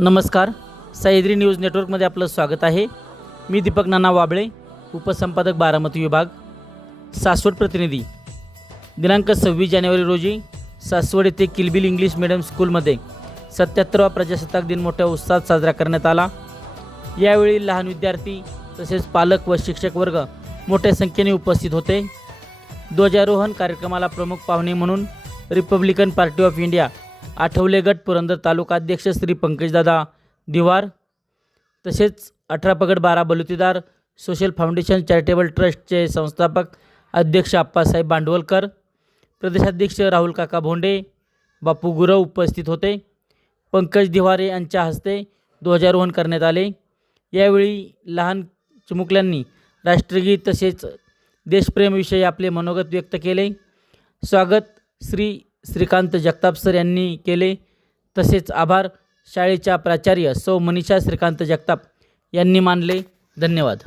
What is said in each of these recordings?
नमस्कार, सह्याद्री न्यूज नेटवर्कमध्ये आपलं स्वागत आहे. मी दीपक नाना वाबळे, उपसंपादक बारामती विभाग, सासवड प्रतिनिधी. दिनांक 26 जानेवारी रोजी सासवड येथे किलबिल इंग्लिश मीडियम स्कूलमध्ये 77वा प्रजासत्ताक दिन मोठ्या उत्साहात साजरा करण्यात आला. यावेळी लहान विद्यार्थी तसेच पालक व शिक्षक वर्ग मोठ्या संख्येने उपस्थित होते. ध्वजारोहण कार्यक्रमाला प्रमुख पाहुणे म्हणून Republican party of India Athawale गट पुरंदर तालुका अध्यक्ष श्री पंकजदादा दिवार, तसेच 18 पगड 12 बलुतेदार सोशल फाउंडेशन चॅरिटेबल ट्रस्टचे संस्थापक अध्यक्ष आप्पासाहेब भांडवलकर, प्रदेशाध्यक्ष राहुल काका भोंडे, बापू गुरव उपस्थित होते. पंकज दिवारे यांच्या हस्ते ध्वजारोहण करण्यात आले. यावेळी लहान चिमुकल्यांनी राष्ट्रगीत तसेच देशप्रेमविषयी आपले मनोगत व्यक्त केले. स्वागत श्रीकांत जगताप सर यांनी केले. तसेच आभार शाळेच्या प्राचार्य सौ मनीषा श्रीकांत जगताप यांनी मानले. धन्यवाद.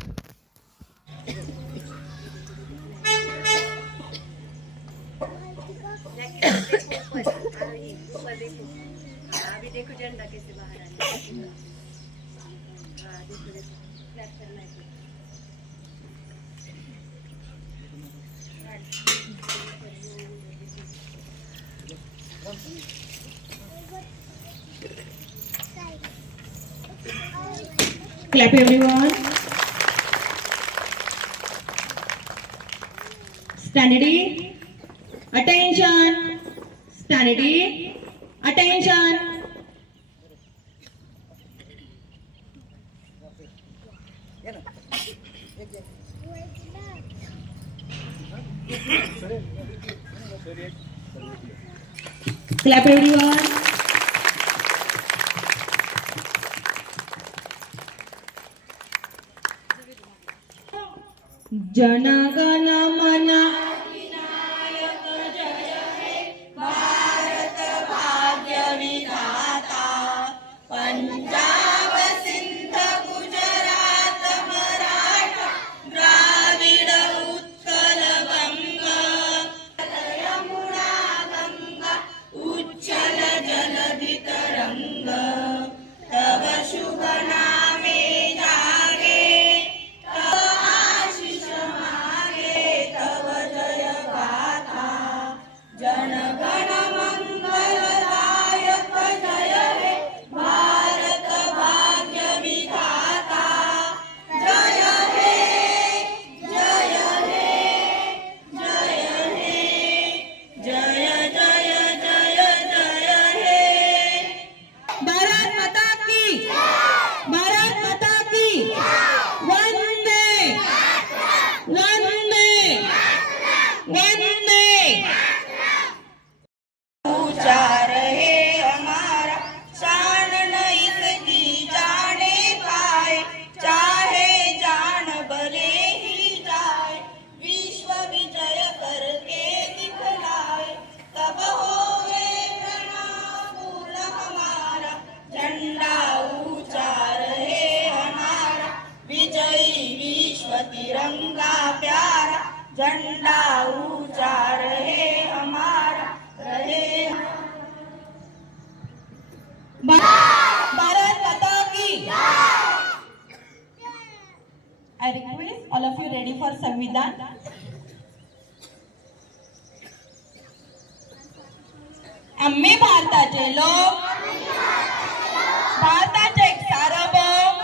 Clap everyone. Standing. Attention. Standing. Attention. Clap everyone. Jana Gana मन अधिनायक जय हे भारत भाग्य विधाता. पंजाब सिंध गुजरात मराठा द्राविड उत्कल बंग यमुना गंगा उच्चल जलधि तरंग. तव शुभ नामे जागे तिरंगा प्यारा झंडा ऊंचा रहे हमारा रहे. भारत माता की. I request all of you ready for संविधान. आम्ही भारताचे लोक, भारताचे एक सार्वभौम,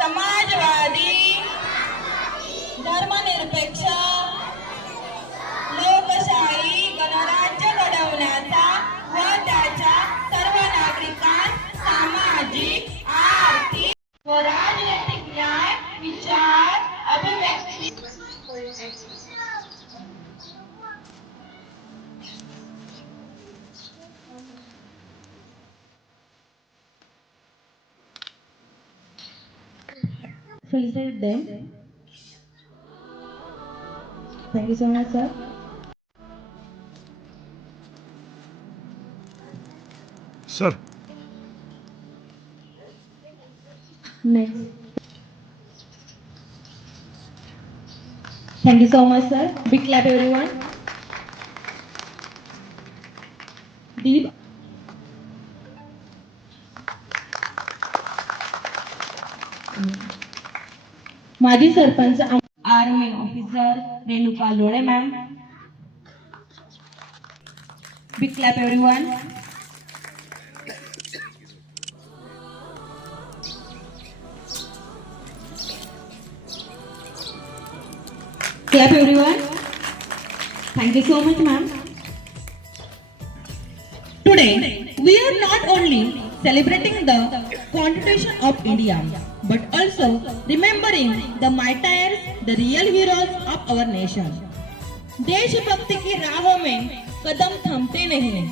समाजवादी, धर्मनिरपेक्ष, लोकशाही गणराज्य घडवण्याचा व त्याच्या सर्व नागरिकांत सामाजिक, आर्थिक व राजनैतिक न्याय, विचार, अभिव्यक्ती facilitate them. Thank you so much, sir. Sir. Next. Thank you so much, sir. Big clap, everyone. Deep. माजी sarpanch army officer Renuka Lone ma'am. Big clap everyone. Clap everyone. Thank you so much, ma'am. Today, we are not only celebrating the Constitution of India, but also remembering the martyrs, the real heroes of our nation. देशभक्ति की राह में कदम थमते नहीं,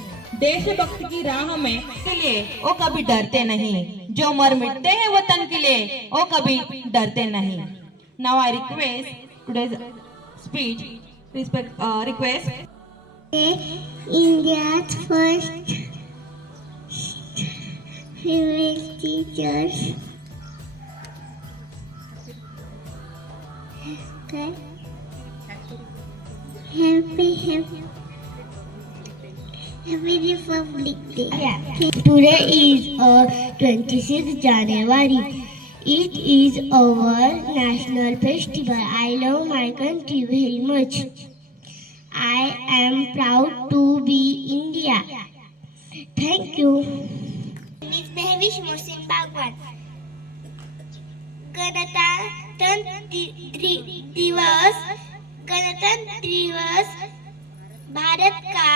देशभक्ति की राह में के लिए वो कभी डरते नहीं, जो मर मिटते हैं वतन के लिए वो कभी डरते नहीं. Now I request today's speech request India's first female teachers. Okay. Happy Republic Day. Today is 26th January. It is our national festival. I love my country very much. I am proud to be India. Thank you. Miss Behvish Mohsin Bhagwan. गणतंत्र दिवस भारत का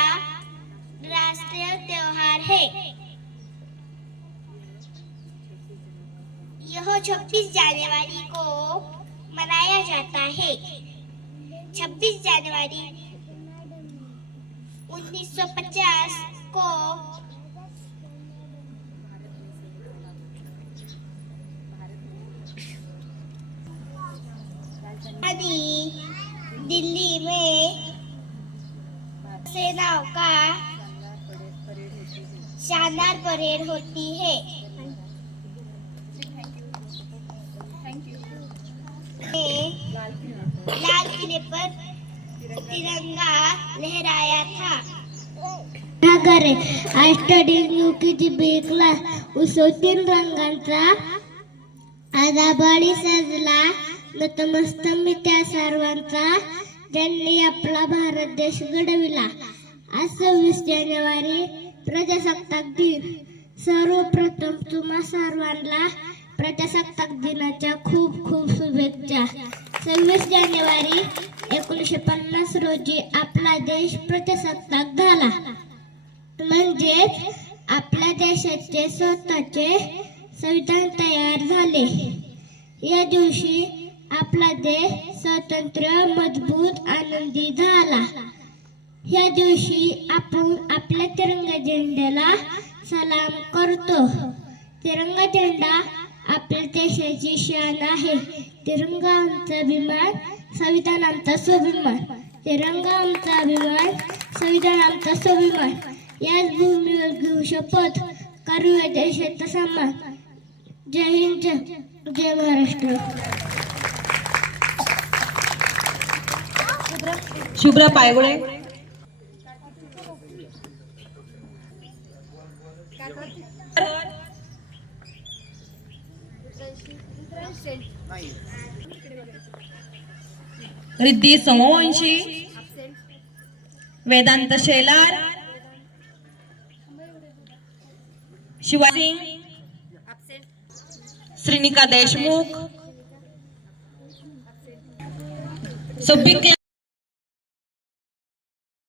राष्ट्रीय त्योहार है. यह 26 January को मनाया जाता है. 26 जनवरी 1950 को दिल्ली में सेनाओं का शानदार परेड होती है. लाल किले पर तिरंगा लहराया था. नगर I studied UKG B class. उसो 3 रंगांचा आदाबाडी सजला. नतमस्तमी त्या सर्वांचा ज्यांनी आपला भारत देश घडविला. आज 26 जानेवारी प्रजासत्ताक दिन. सर्वप्रथम तुम्हा सर्वांना प्रजासत्ताक दिनाच्या खूप खूप शुभेच्छा. 26 जानेवारी 1950 रोजी आपला देश प्रजासत्ताक झाला. म्हणजेच आपल्या देशाचे स्वतःचे संविधान तयार झाले. या दिवशी आपला देश स्वतंत्र, मजबूत, आनंदी झाला. या दिवशी आपण आपल्या तिरंगा झेंड्याला सलाम करतो. तिरंगा झेंडा आपल्या देशाची शान आहे. तिरंगा आमचा अभिमान, संविधान आमचा स्वाभिमान. तिरंगा आमचा अभिमान, संविधान आमचा स्वाभिमान. याच भूमीवर घेऊ शपथ, करूया देशाचा सन्मान. जय हिंद, जय महाराष्ट्र. शुभ्रा पायगुळे. रिद्धी समवंशी. वेदांत शेलार. शिवाजी. श्रीनिका देशमुख.